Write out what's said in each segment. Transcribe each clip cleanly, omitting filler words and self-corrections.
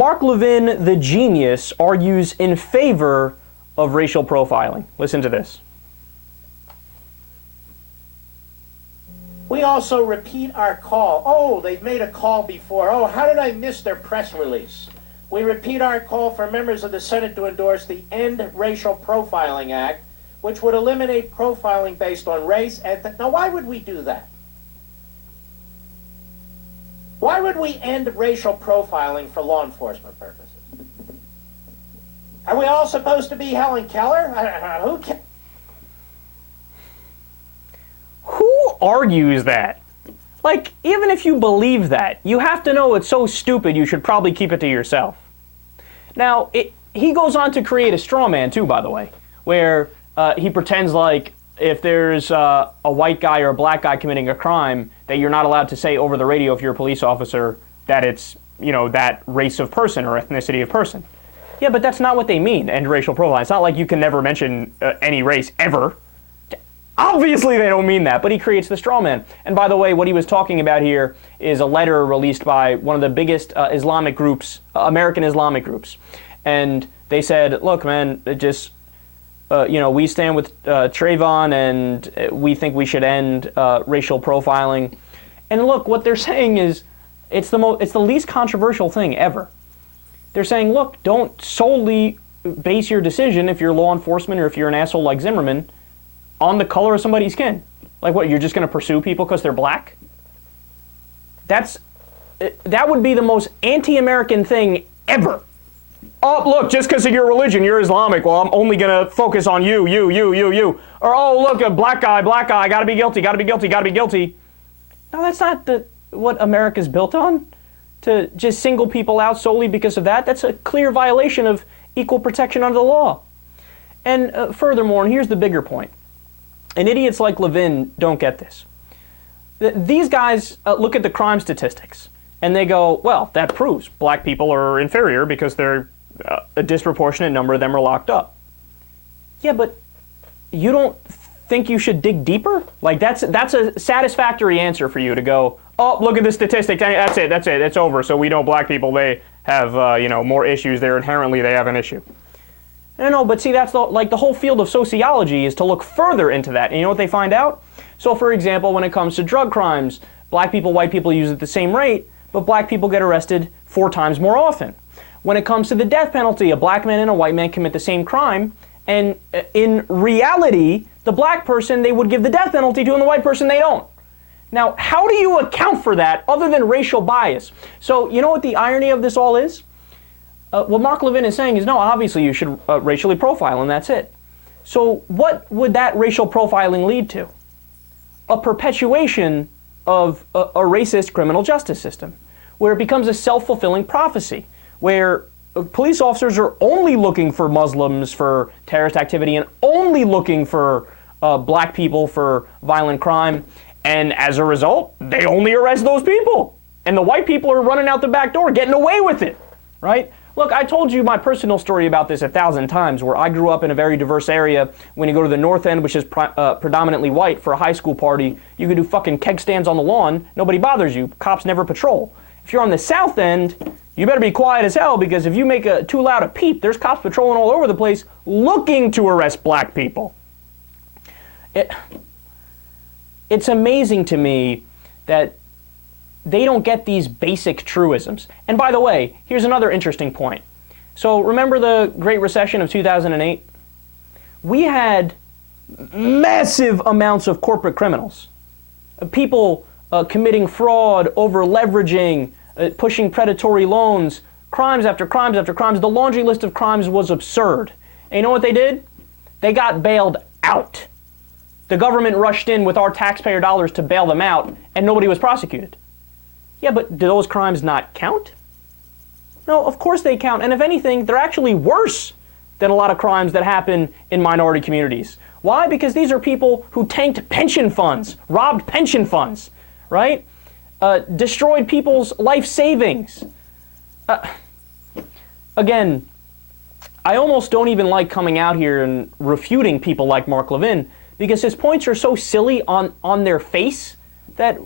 Mark Levin, the genius, argues in favor of racial profiling. Listen to this. We also repeat our call. Oh, they've made a call before. Oh, how did I miss their press release? We repeat our call for members of the Senate to endorse the End Racial Profiling Act, which would eliminate profiling based on race. Now, why would we do that? Why would we end racial profiling for law enforcement purposes? Are we all supposed to be Helen Keller? Who argues that? Like, even if you believe that, you have to know it's so stupid you should probably keep it to yourself. Now, he goes on to create a straw man too, by the way, where he pretends like if there's a white guy or a black guy committing a crime, that you're not allowed to say over the radio if you're a police officer that it's, you know, that race of person or ethnicity of person. Yeah, but that's not what they mean, end racial profiling. It's not like you can never mention any race ever. Obviously they don't mean that, but he creates the straw man. And by the way, what he was talking about here is a letter released by one of the biggest Islamic groups, American Islamic groups. And they said, look, man, just, we stand with Trayvon and we think we should end racial profiling. And look, what they're saying is it's the least controversial thing ever. They're saying, look, don't solely base your decision if you're law enforcement or if you're an asshole like Zimmerman on the color of somebody's skin. Like what, you're just going to pursue people because they're black? That would be the most anti-American thing ever. Oh, look, just because of your religion, you're Islamic. Well, I'm only going to focus on you. Or, oh, look, a black guy, got to be guilty. No, that's not what America's built on. To just single people out solely because of that. That's a clear violation of equal protection under the law. And furthermore, and here's the bigger point, and idiots like Levin don't get this. These guys look at the crime statistics, and they go, well, that proves black people are inferior because a disproportionate number of them are locked up. Yeah, but you don't think you should dig deeper? Like, that's a satisfactory answer for you to go, oh, look at the statistic, that's it, it's over. So we know black people, they have, more issues there. Inherently, they have an issue. No, but see, that's the whole field of sociology is to look further into that. And you know what they find out? So, for example, when it comes to drug crimes, black people, white people use it at the same rate, but black people get arrested 4 times more often. When it comes to the death penalty, a black man and a white man commit the same crime, and in reality, the black person they would give the death penalty to, and the white person they don't. Now, how do you account for that other than racial bias? So, you know what the irony of this all is? What Mark Levin is saying is, no, obviously you should racially profile, and that's it. So what would that racial profiling lead to? A perpetuation of a racist criminal justice system, where it becomes a self-fulfilling prophecy, where police officers are only looking for Muslims for terrorist activity and only looking for black people for violent crime. And as a result, they only arrest those people. And the white people are running out the back door, getting away with it, right? Look, I told you my personal story about this 1,000 times, where I grew up in a very diverse area. When you go to the North End, which is predominantly white, for a high school party, you can do fucking keg stands on the lawn. Nobody bothers you. Cops never patrol. If you're on the South End, you better be quiet as hell, because if you make too loud a peep, there's cops patrolling all over the place looking to arrest black people. It's amazing to me that they don't get these basic truisms. And by the way, here's another interesting point. So remember the Great Recession of 2008? We had massive amounts of corporate criminals. People committing fraud, over-leveraging, pushing predatory loans, crimes after crimes after crimes. The laundry list of crimes was absurd. And you know what they did? They got bailed out. The government rushed in with our taxpayer dollars to bail them out, and nobody was prosecuted. Yeah, but do those crimes not count? No, of course they count. And if anything, they're actually worse than a lot of crimes that happen in minority communities. Why? Because these are people who tanked pension funds, robbed pension funds, right? Destroyed people's life savings. Again, I almost don't even like coming out here and refuting people like Mark Levin, because his points are so silly on their face that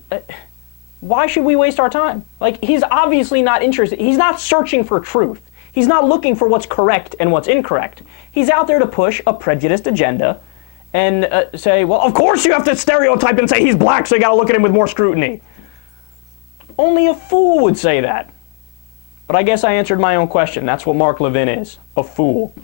why should we waste our time? Like, he's obviously not interested. He's not searching for truth. He's not looking for what's correct and what's incorrect. He's out there to push a prejudiced agenda and say, well, of course you have to stereotype and say he's black, so you got to look at him with more scrutiny. Only a fool would say that. But I guess I answered my own question. That's what Mark Levin is, a fool.